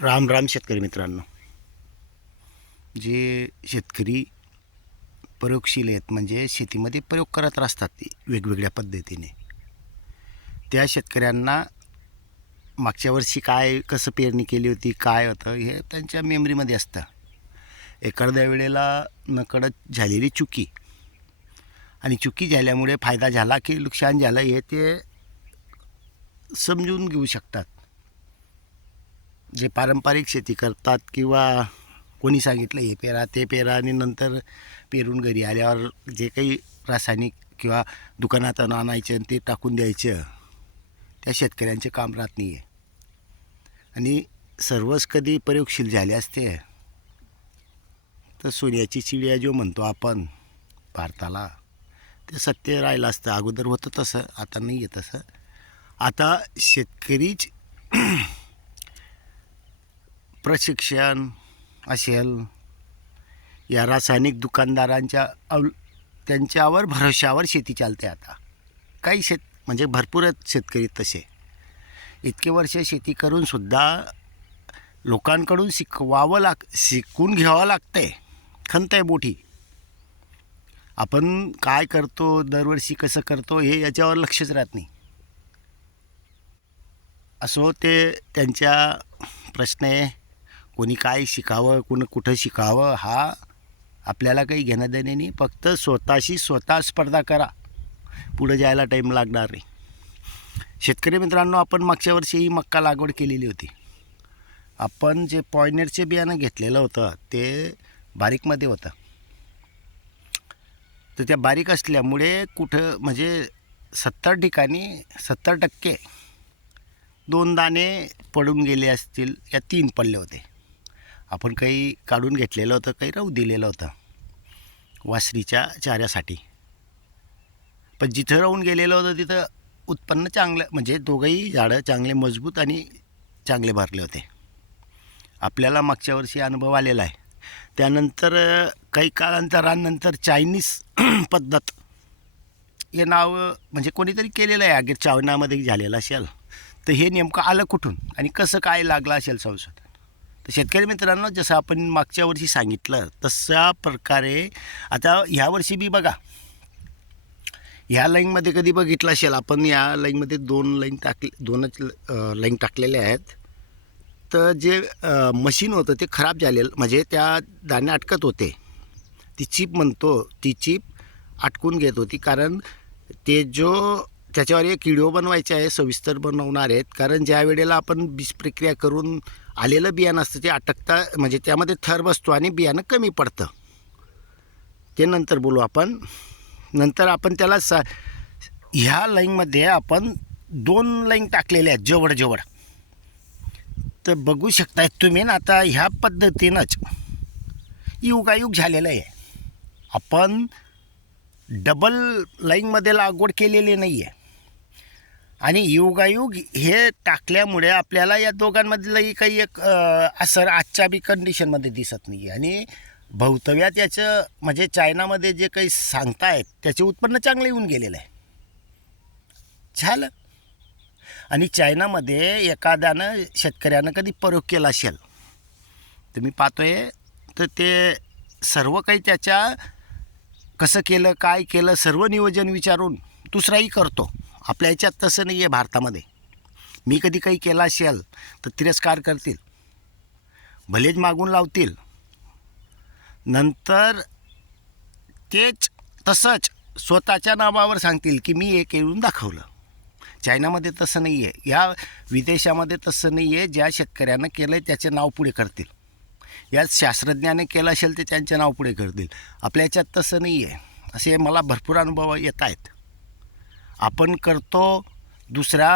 राम राम शेतकरी मित्रांनो. जे शेतकरी प्रयोगशील आहेत म्हणजे शेतीमध्ये प्रयोग करत असतात ते वेगवेगळ्या पद्धतीने. त्या शेतकऱ्यांना मागच्या वर्षी काय कसं पेरणी केली होती काय होतं हे त्यांच्या मेमरीमध्ये असतं. एखाद्या वेळेला नकडत झालेली चुकी. आणि चुकी झाल्यामुळे फायदा झाला की नुकसान झालं हे ते समजून घेऊ शकतात. जे पारंपरिक शेती करतात किंवा कोणी सांगितलं हे पेरा ते पेरा आणि नंतर पेरून घरी आल्यावर जे काही रासायनिक किंवा दुकानात आणायचं आणि ते टाकून द्यायचं त्या शेतकऱ्यांचे काम राहत नाही आहे आणि सर्वच कधी प्रयोगशील झाले असते तर सोन्याची चिडिया जो म्हणतो आपण भारताला. ते सत्य राहिलं असतं अगोदर होतं तसं आता नाही आहे तसं. आता शेतकरीच प्रशिक्षण असेल. या रासायनिक दुकानदारांच्या अव त्यांच्यावर भरवशावर शेती चालते आता. काही शेत म्हणजे भरपूरच शेतकरी तसे. इतके वर्ष शेती करूनसुद्धा लोकांकडून शिकवावं लाग शिकून घ्यावं लागतं आहे खंत आहे मोठी. आपण काय करतो दरवर्षी कसं करतो हे याच्यावर लक्षच राहत नाही. असो ते त्यांच्या प्रश्न आहे. कोणी काय शिकावं कोणी कुठं शिकावं हा आपल्याला काही घेणं देणे नाही. फक्त स्वतःशी स्वतः स्पर्धा करा. पुढं जायला टाईम लागणार नाही. शेतकरी मित्रांनो आपण मागच्या वर्षी ही मक्का लागवड केलेली होती. आपण जे पॉयनेरचे बियाणं घेतलेलं होतं ते बारीकमध्ये होतं. तर त्या बारीक असल्यामुळे कुठं म्हणजे सत्तर ठिकाणी सत्तर टक्के दोन दाणे पडून गेले असतील या तीन पडले होते. आपण काही काढून घेतलेलं होतं काही राहू दिलेलं होतं. वासरीच्या चाऱ्यासाठी. पण जिथं राहून गेलेलं होतं तिथं उत्पन्न चांगलं म्हणजे दोघंही झाडं चांगले मजबूत आणि चांगले भरले होते. आपल्याला मागच्या वर्षी अनुभव आलेला आहे. त्यानंतर काही काळांतरानंतर चायनीज पद्धत हे नाव म्हणजे कोणीतरी केलेलं आहे अगेर चावनामध्ये झालेलं असेल. तर हे नेमकं आलं कुठून आणि कसं काय लागलं असेल संसद तर शेतकरी मित्रांनो जसं आपण मागच्या वर्षी सांगितलं तशा प्रकारे आता ह्या वर्षी बी बघा. ह्या लाईनमध्ये कधी बघितलं असेल आपण या लाईनमध्ये दोन लाईन टाकले दोनच लाईन टाकलेल्या आहेत. तर जे मशीन होतं ते खराब झालेलं म्हणजे त्या दाणे अटकत होते. ती चिप म्हणतो ती चिप अटकून घेत होती कारण ते जो त्याच्यावर एक व्हिडिओ बनवायचे आहे सविस्तर बनवणार आहेत. कारण ज्या वेळेला आपण बीज प्रक्रिया करून आलेलं बियाणं असतं ते अटकता म्हणजे त्यामध्ये थर बसतो आणि बियाणं कमी पडतं. ते नंतर बोलू आपण. नंतर आपण त्याला सा ह्या लाईनमध्ये आपण दोन लाईन टाकलेल्या आहेत जवळ जवळ तर बघू शकताय तुम्ही ना आता ह्या पद्धतीनंच युगायुग झालेलं आहे. आपण डबल लाईनमध्ये लागवड केलेली नाही आहे आणि युगायुग हे टाकल्यामुळे आपल्याला या दोघांमधलंही काही एक असर आजच्या बी कंडिशनमध्ये दिसत नाही आणि भवितव्यात याचं म्हणजे चायनामध्ये जे काही सांगतायत त्याचे उत्पन्न चांगलं येऊन गेलेलं आहे. झालं. आणि चायनामध्ये एखाद्यानं शेतकऱ्यानं कधी प्रयोग केला असेल तर मी पाहतोय तर ते सर्व काही त्याच्या कसं केलं काय केलं सर्व नियोजन विचारून दुसराही करतो. आपल्या ह्याच्यात तसं नाही आहे भारतामध्ये. मी कधी काही केलं असेल तर तिरस्कार करतील. भलेच मागून लावतील. नंतर तेच तसंच स्वतःच्या नावावर सांगतील की मी हे येऊन दाखवलं. चायनामध्ये तसं नाही आहे या विदेशामध्ये तसं नाही आहे ज्या शेतकऱ्यानं केलं आहे त्याचे नाव पुढे करतील. या शास्त्रज्ञाने केलं असेल ते त्यांचे नाव पुढे करतील. आपल्या याच्यात तसं नाही आहे असे मला भरपूर अनुभव येत आहेत. आपण करतो दुसरा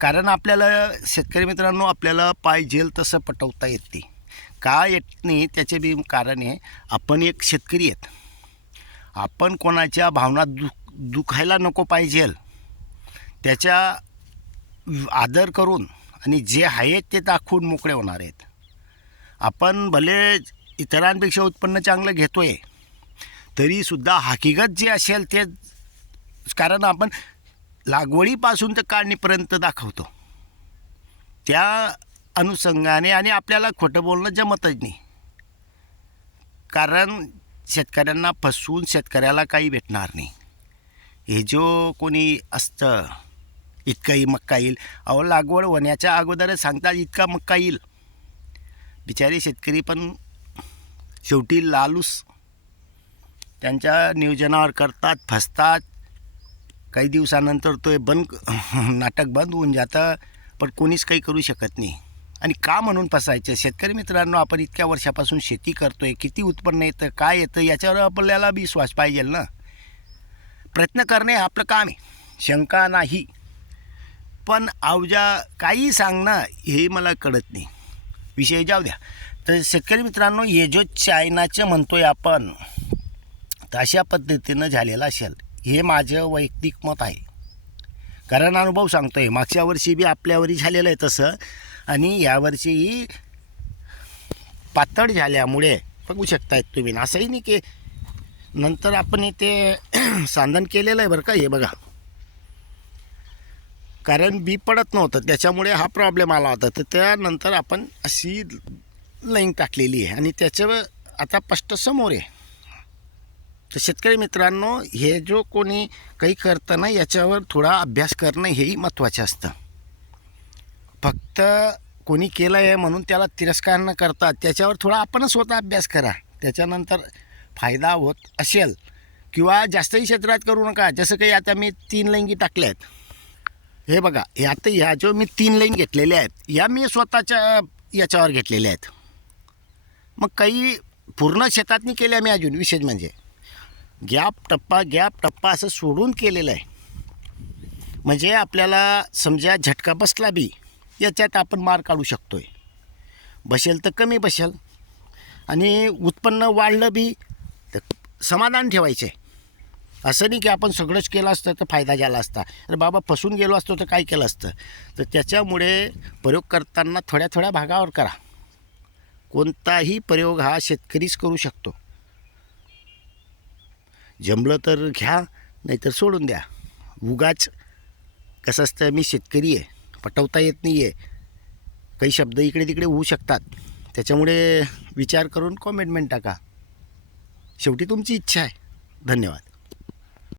कारण आपल्याला शेतकरी मित्रांनो आपल्याला पाहिजेल तसं पटवता येत. नाही का येत नाही त्याचे बी कारण आहे आपण एक शेतकरी आहेत. आपण कोणाच्या भावना दु दुखायला नको पाहिजेल त्याच्या आदर करून आणि जे आहे ते दाखवून मोकळे होणार आहेत. आपण भले इतरांपेक्षा उत्पन्न चांगलं घेतो आहे तरीसुद्धा हकीकत जे असेल ते कारण आपण लागवडीपासून तर काढणीपर्यंत दाखवतो. त्या अनुषंगाने आणि आपल्याला खोटं बोलणं जमतच नाही. कारण शेतकऱ्यांना फसवून शेतकऱ्याला काही भेटणार नाही. हे जो कोणी असतं इतकाही मक्का येईल. अहो लागवड होण्याच्या अगोदरच सांगतात इतका मक्का येईल. बिचारे शेतकरी पण शेवटी लालूस. त्यांच्या नियोजनावर करतात फसतात. काही दिवसानंतर तो बंद नाटक बंद होऊन जातं पण कोणीच काही करू शकत नाही. आणि का म्हणून फसायचं? शेतकरी मित्रांनो आपण इतक्या वर्षापासून शेती करतोय किती उत्पन्न येतं काय येतं याच्यावर आपल्याला विश्वास पाहिजे ना? प्रयत्न करणे हे आपलं काम आहे. शंका नाही. पण अवजा काही सांगणं हे मला कळत नाही. विषय जाऊ द्या. तर शेतकरी मित्रांनो हे जो चायनाचं म्हणतोय आपण तर अशा पद्धतीनं झालेलं असेल. हे माझं वैयक्तिक मत आहे. कारण अनुभव सांगतो आहे मागच्या वर्षी बी आपल्यावरी झालेलं आहे तसं. आणि यावर्षीही पातळ झाल्यामुळे बघू शकतायत तुम्ही. असंही नाही की नंतर आपण इथे सांधन केलेलं आहे बरं का हे बघा. कारण बी पडत नव्हतं त्याच्यामुळे हा प्रॉब्लेम आला होता. तर त्यानंतर आपण अशी लाईन टाकलेली आहे. आणि त्याचं आता स्पष्ट समोर आहे. तर शेतकरी मित्रांनो हे जो कोणी काही करतं ना याच्यावर थोडा अभ्यास करणं हेही महत्त्वाचं असतं. फक्त कोणी केलं आहे म्हणून त्याला तिरस्कार न करता त्याच्यावर थोडा आपणच स्वतः अभ्यास करा. त्याच्यानंतर फायदा होत असेल किंवा जास्तही क्षेत्रात करू नका. जसं काही आता मी तीन लैंगी टाकल्या आहेत. हे बघा हे तर ह्या जो मी तीन लाईन घेतलेल्या आहेत या मी स्वतःच्या याच्यावर घेतलेल्या आहेत. मग काही पूर्ण शेतातनी केल्या मी अजून विशेष म्हणजे. गॅप टप्पा गॅप टप्पा असं सोडून केलेलं आहे. म्हणजे आपल्याला समजा झटका बसला बी याच्यात आपण मार काढू शकतो आहे बसेल तर कमी बसेल. आणि उत्पन्न वाढलं बी तर समाधान ठेवायचं. आहे असं नाही की आपण सगळंच केलं असतं तर फायदा झाला असता. अरे बाबा फसून गेलो असतो तर काय केलं असतं? तर त्याच्यामुळे प्रयोग करताना थोड्या थोड्या भागावर करा. कोणताही प्रयोग हा शेतकरीच करू शकतो. जमलं तर घ्या नाहीतर सोडून द्या. उगाच कसं असतं मी शेतकरी आहे पटवता येत नाही आहे काही शब्द इकडे तिकडे होऊ शकतात. त्याच्यामुळे विचार करून कॉमेंटमेंट टाका. शेवटी तुमची इच्छा आहे. धन्यवाद.